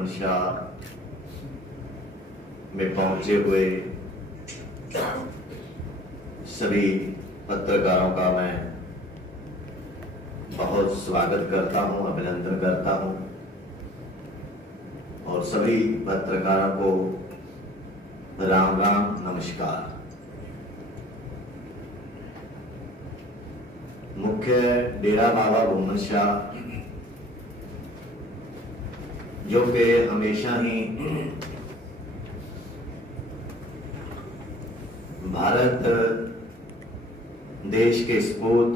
भूमन शाह में पहुंचे हुए सभी पत्रकारों का मैं बहुत स्वागत करता हूं, अभिनंदन करता हूं और सभी पत्रकारों को राम राम नमस्कार। मुख्य डेरा बाबा भूमन शाह जो कि हमेशा ही भारत देश के सपूत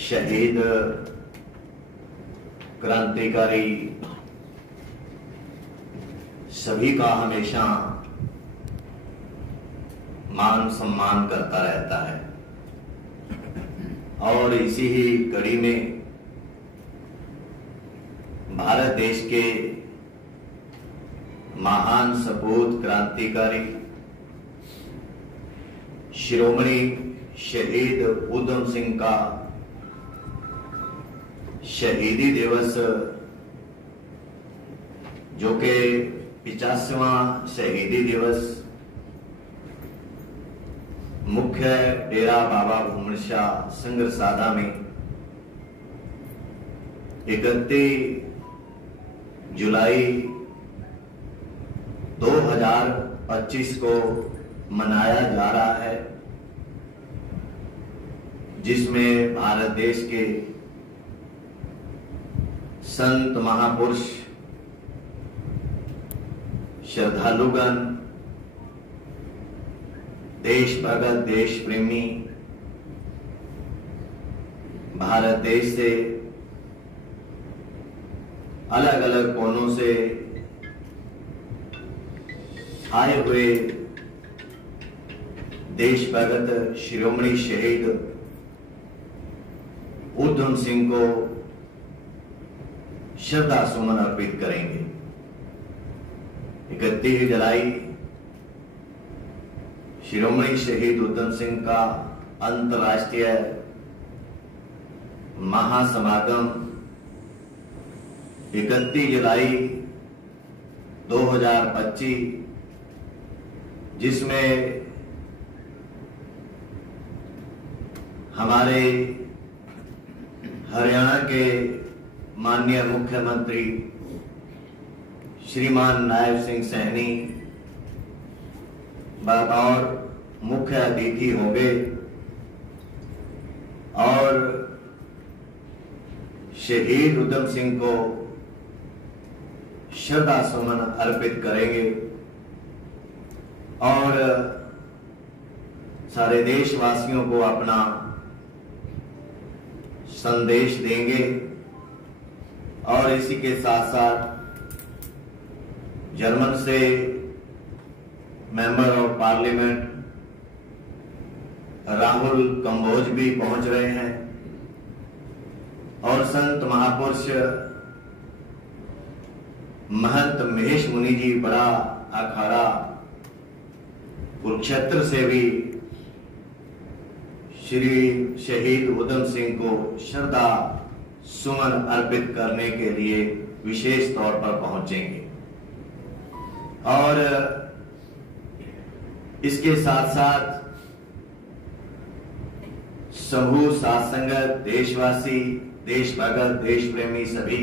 शहीद क्रांतिकारी सभी का हमेशा मान सम्मान करता रहता है और इसी ही कड़ी में भारत देश के महान सपूत क्रांतिकारी शिरोमणि शहीद उधम सिंह का शहीदी दिवस जो कि 50वां शहीदी दिवस मुख्य डेरा बाबा भूमन शाह संगरसादा में 31 जुलाई 2025 को मनाया जा रहा है, जिसमें भारत देश के संत महापुरुष श्रद्धालुगण देश भगत देश प्रेमी भारत देश से अलग अलग कोनों से आए हुए देश भगत शिरोमणि शहीद उधम सिंह को श्रद्धा सुमन अर्पित करेंगे। 31 जुलाई शिरोमणि शहीद उधम सिंह का अंतर्राष्ट्रीय महासमागम 31 जुलाई 2025, जिसमें हमारे हरियाणा के माननीय मुख्यमंत्री श्रीमान नायब सिंह सैनी बतौर मुख्य अतिथि होंगे और शहीद उधम सिंह को श्रद्धा सुमन अर्पित करेंगे और सारे देशवासियों को अपना संदेश देंगे और इसी के साथ साथ जर्मन से member of parliament Rahul Kamboj भी पहुंच रहे हैं और संत महापुरुष महंत महेश मुनि जी बड़ा अखाड़ा कुरुक्षेत्र से भी श्री शहीद उधम सिंह को श्रद्धा सुमन अर्पित करने के लिए विशेष तौर पर पहुंचेंगे और इसके साथ साथ समूह साथ संगत देशवासी देश भगत देश प्रेमी सभी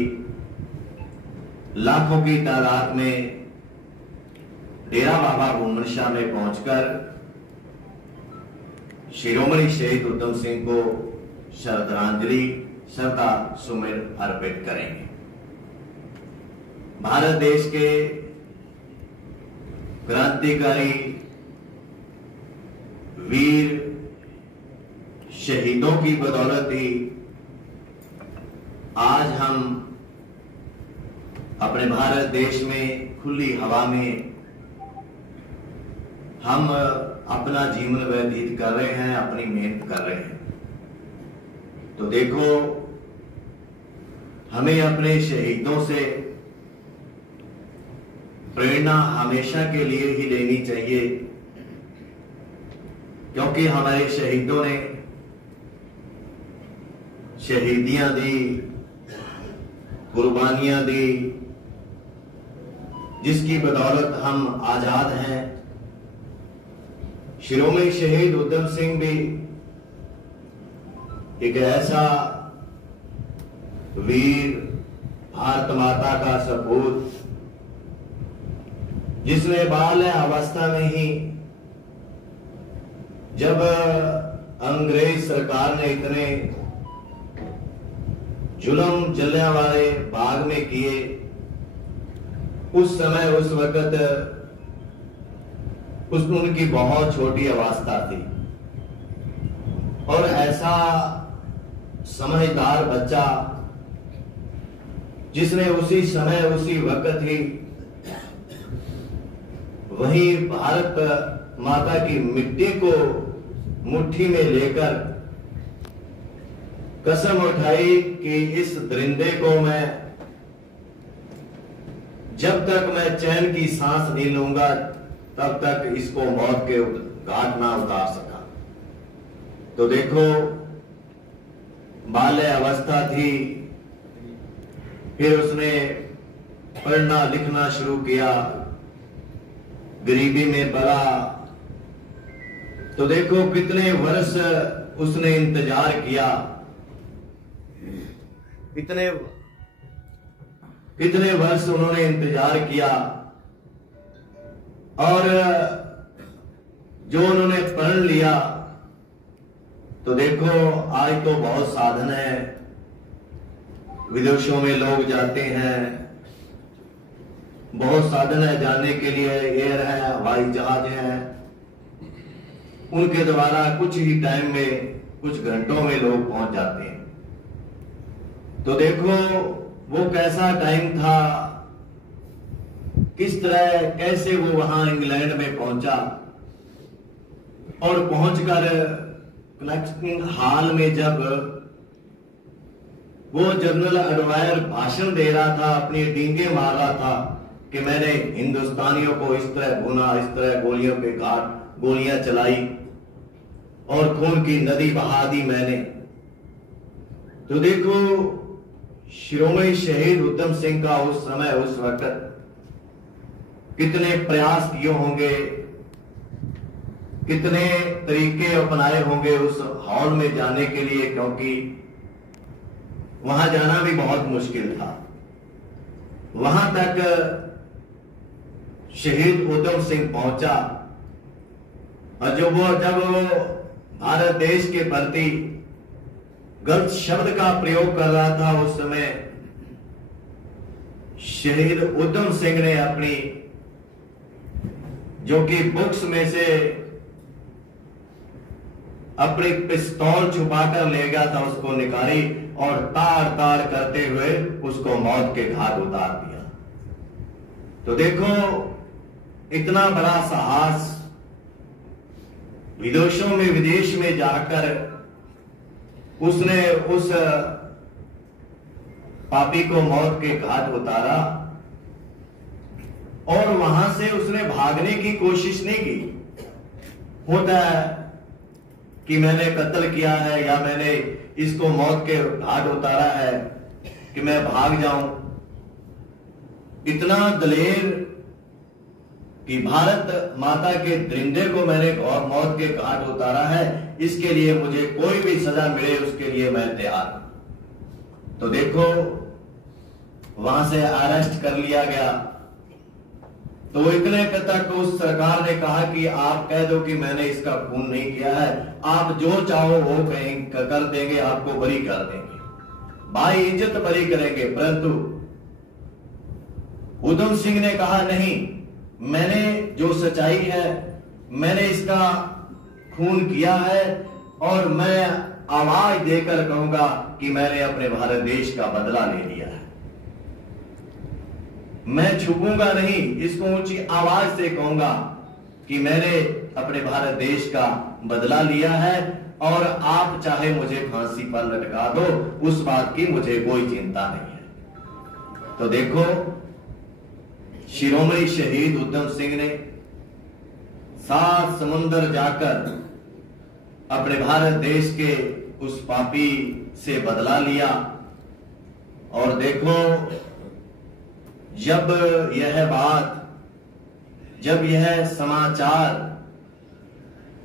लाखों की तादाद में डेरा बाबा भूमन शाह में पहुंचकर शिरोमणि शहीद उधम सिंह को श्रद्धांजलि श्रद्धा सुमन अर्पित करेंगे। भारत देश के क्रांतिकारी वीर शहीदों की बदौलत ही आज हम अपने भारत देश में खुली हवा में हम अपना जीवन व्यतीत कर रहे हैं, अपनी मेहनत कर रहे हैं। तो देखो, हमें अपने शहीदों से प्रेरणा हमेशा के लिए ही लेनी चाहिए, क्योंकि हमारे शहीदों ने शहीदियां दी, कुर्बानियां दी, जिसकी बदौलत हम आजाद हैं। शिरोमणि शहीद उधम सिंह भी एक ऐसा वीर, भारत माता का सपूत, जिसने बाल्य अवस्था में ही जब अंग्रेज सरकार ने इतने जुल्म जलियांवाले बाग में किए, उस समय उस वक्त उनकी बहुत छोटी अवस्था थी और ऐसा समझदार बच्चा जिसने उसी समय उसी वक्त ही वही भारत माता की मिट्टी को मुट्ठी में लेकर कसम उठाई कि इस दरिंदे को मैं जब तक मैं चैन की सांस नहीं लूंगा तब तक इसको मौत के घाट ना उतार सका। तो देखो, बाल्य अवस्था थी, फिर उसने पढ़ना लिखना शुरू किया, गरीबी में पला। तो देखो कितने वर्ष उसने इंतजार किया, कितने वर्ष उन्होंने इंतजार किया, और जो उन्होंने पढ़ लिया। तो देखो आज तो बहुत साधन है, विदेशों में लोग जाते हैं, बहुत साधन है जाने के लिए, एयर है, हवाई जहाज है, उनके द्वारा कुछ ही टाइम में, कुछ घंटों में लोग पहुंच जाते हैं। तो देखो वो कैसा टाइम था, किस तरह कैसे वो वहां इंग्लैंड में पहुंचा, और पहुंचकर कलेक्टिंग हॉल में जब वो जनरल एडवायर भाषण दे रहा था, अपनी डींगे मार रहा था कि मैंने हिंदुस्तानियों को इस तरह भुना, इस तरह गोलियों पे घाट गोलियां चलाई और खून की नदी बहा दी मैंने। तो देखो शिरोमणि शहीद उधम सिंह का उस समय उस वक्त कितने प्रयास किए होंगे, कितने तरीके अपनाए होंगे उस हॉल में जाने के लिए, क्योंकि वहां जाना भी बहुत मुश्किल था। वहां तक शहीद उधम सिंह पहुंचा, और जब वो भारत देश के प्रति गलत शब्द का प्रयोग कर रहा था, उस समय शहीद उधम सिंह ने अपनी, जो कि बुक्स में से अपनी पिस्तौल छुपाकर ले गया था, उसको निकाली और ताड़ ताड़ करते हुए उसको मौत के घाट उतार दिया। तो देखो इतना बड़ा साहस, विदेशों में, विदेश में जाकर उसने उस पापी को मौत के घाट उतारा, और वहां से उसने भागने की कोशिश नहीं की। होता है कि मैंने कत्ल किया है या मैंने इसको मौत के घाट उतारा है कि मैं भाग जाऊं। इतना दलेर कि भारत माता के दरिंदे को मैंने मौत के घाट उतारा है, इसके लिए मुझे कोई भी सजा मिले उसके लिए मैं तैयार हूं। तो देखो वहां से अरेस्ट कर लिया गया। तो इतने तक उस सरकार ने कहा कि आप कह दो कि मैंने इसका खून नहीं किया है, आप जो चाहो वो कर देंगे, आपको बरी कर देंगे, भाई इज्जत बरी करेंगे। परंतु उधम सिंह ने कहा नहीं, मैंने जो सच्चाई है, मैंने इसका खून किया है, और मैं आवाज देकर कहूंगा कि मैंने अपने भारत देश का बदला ले लिया है। मैं छुपूंगा नहीं, इसको ऊंची आवाज से कहूंगा कि मैंने अपने भारत देश का बदला लिया है, और आप चाहे मुझे फांसी पर लटका दो, उस बात की मुझे कोई चिंता नहीं है। तो देखो शिरोमणि शहीद उधम सिंह ने 7 समुंदर जाकर अपने भारत देश के उस पापी से बदला लिया, और देखो, जब यह समाचार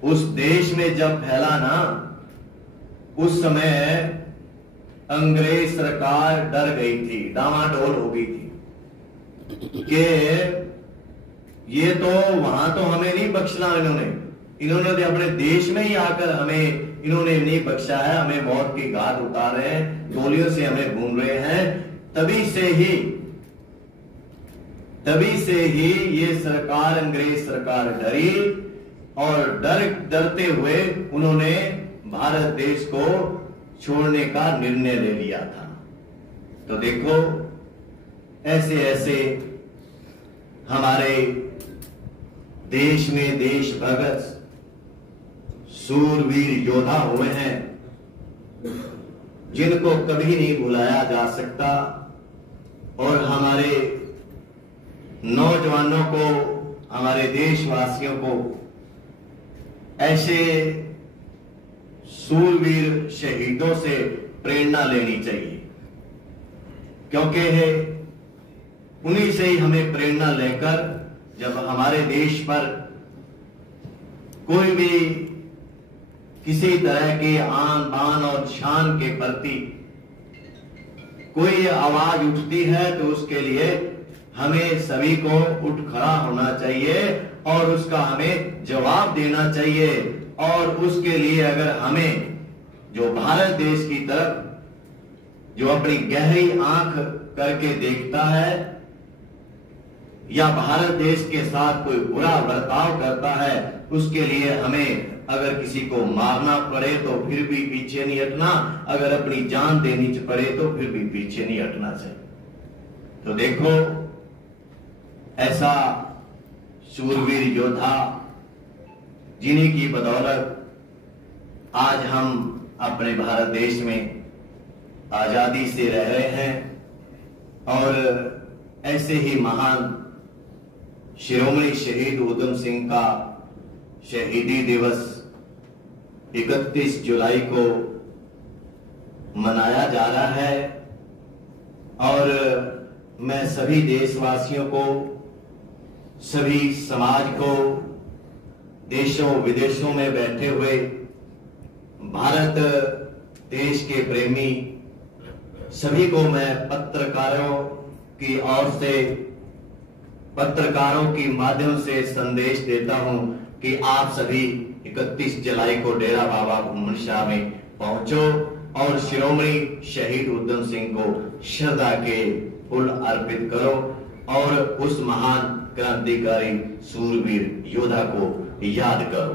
उस देश में जब फैला ना, उस समय अंग्रेज सरकार डर गई थी, डामाडोल हो गई थी कि ये तो वहां तो हमें नहीं बख्शना, इन्होंने तो अपने देश में ही आकर हमें इन्होंने नहीं बख्शा है, हमें मौत की घाट उतार रहे हैं, गोलियों से हमें भून रहे हैं। तभी से ही ये सरकार, अंग्रेज सरकार डरी और डरते हुए उन्होंने भारत देश को छोड़ने का निर्णय ले लिया था। तो देखो, ऐसे हमारे देश में देशभक्त सूरवीर योद्धा हुए हैं, जिनको कभी नहीं भुलाया जा सकता। और हमारे नौजवानों को, हमारे देशवासियों को ऐसे सूरवीर शहीदों से प्रेरणा लेनी चाहिए, क्योंकि उन्हीं से ही हमें प्रेरणा लेकर जब हमारे देश पर कोई भी किसी तरह के आन बान और शान के प्रति कोई आवाज उठती है, तो उसके लिए हमें सभी को उठ खड़ा होना चाहिए और उसका हमें जवाब देना चाहिए। और उसके लिए अगर हमें जो भारत देश की तरफ जो अपनी गहरी आंख करके देखता है या भारत देश के साथ कोई बुरा बर्ताव करता है, उसके लिए हमें अगर किसी को मारना पड़े तो फिर भी पीछे नहीं हटना, अगर अपनी जान देनी पड़े तो फिर भी पीछे नहीं हटना चाहिए। तो देखो, ऐसा शूरवीर योद्धा जिन्हीं की बदौलत आज हम अपने भारत देश में आजादी से रह रहे हैं। और ऐसे ही महान शिरोमणि शहीद उधम सिंह का शहीदी दिवस 31 जुलाई को मनाया जा रहा है। और मैं सभी देशवासियों को, सभी समाज को, देशों विदेशों में बैठे हुए भारत देश के प्रेमी सभी को मैं पत्रकारों की ओर से, पत्रकारों के माध्यम से संदेश देता हूं कि आप सभी 31 जुलाई को डेरा बाबा घुमन शाह में पहुंचो और शिरोमणि शहीद उधम सिंह को श्रद्धा के फूल अर्पित करो और उस महान क्रांतिकारी सूरवीर योद्धा को याद करो।